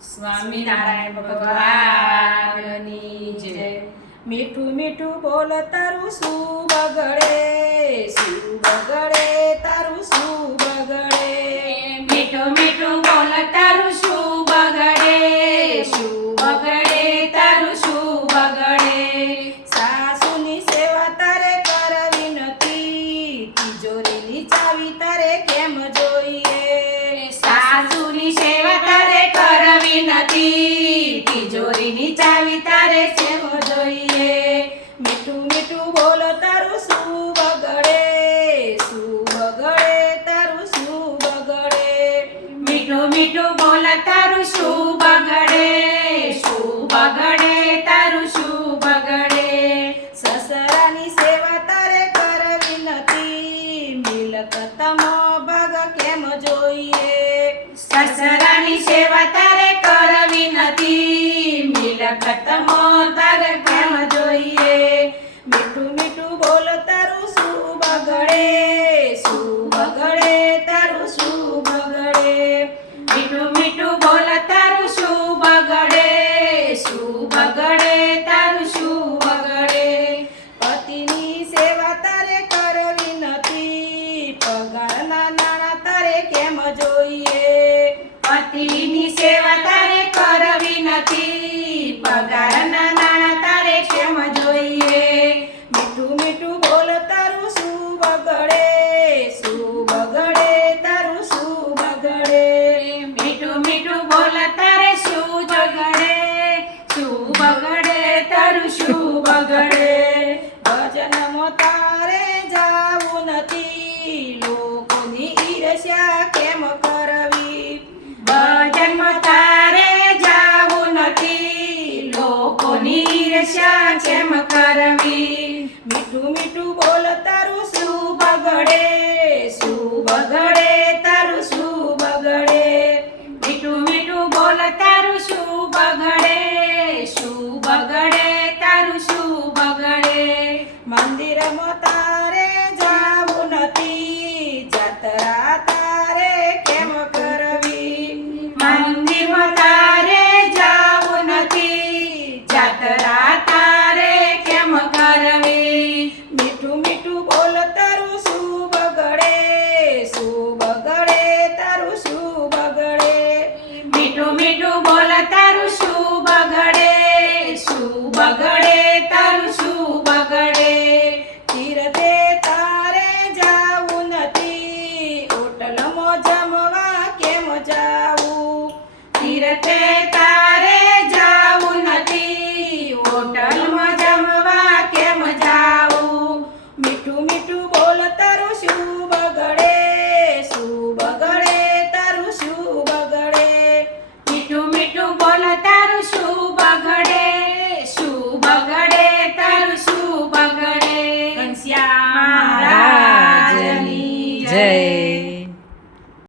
સ્વામિનારાયણ ભગવાનની જય. મીઠું મીઠું બોલ તારું શું બગડે શું બગડે તારું શું બગડે મીઠું મીઠું બોલ તારું શું બગડે શું બગડે તારું શું બગડે સાસુની સેવા તારે કરવી નથી તિજોરીની ચાવી તારે કેમ જોઈએ સાસુની સેવા તારે કરવી નથી તિજોરીની ચાવી તારે સેવો જોઈએ. મીઠું મીઠું બોલો તારું શું બગડે? શું બગડે તારું શું બગડે? મીઠું મીઠું બોલો તારું શું બગડે? શું બગડે તારું શું બગડે? સસરાની સેવા તારે કરવી નથી. મિલકતમાં ભાગ કેમ જોઈએ? સસરાની સેવા તારે કરવી નથી મિલકતમાં તારે કેમ જોઈએ? મીઠું મીઠું બોલ, તારું શું બગડે? શું તારું શું બગડે? મીઠું મીઠું બોલ, તારું શું બગડે? શું બગડે, તારું શું બગડે? પતિની સેવા તારે કરવી નથી. પગારના નાણાં તારે કેમ જોઈએ? પતિની સેવા તારે કરવી નથી પગારના નાણાં તારે કેમ જોઈએ મીઠું મીઠું બોલ તારું શું બગડે શું બગડે તારું શું બગડે મીઠું મીઠું બોલ, તારે શું બગડે શું બગડે તારું શું બગડે ભજનમાં તારે જાવું નથી, લોકોની ઈર્ષ્યા કેમ કરવી? ભજનમાં તારે જાવું નથી, લોકોની ઈર્ષ્યા કેમ કરવી? મીઠું મીઠું બોલ, તારું શું બગડે બગડે તારું શું બગડે? તીરથે તારે જાવું નથી. ઓટલમો જમવા કેમ જાવું? તીરથે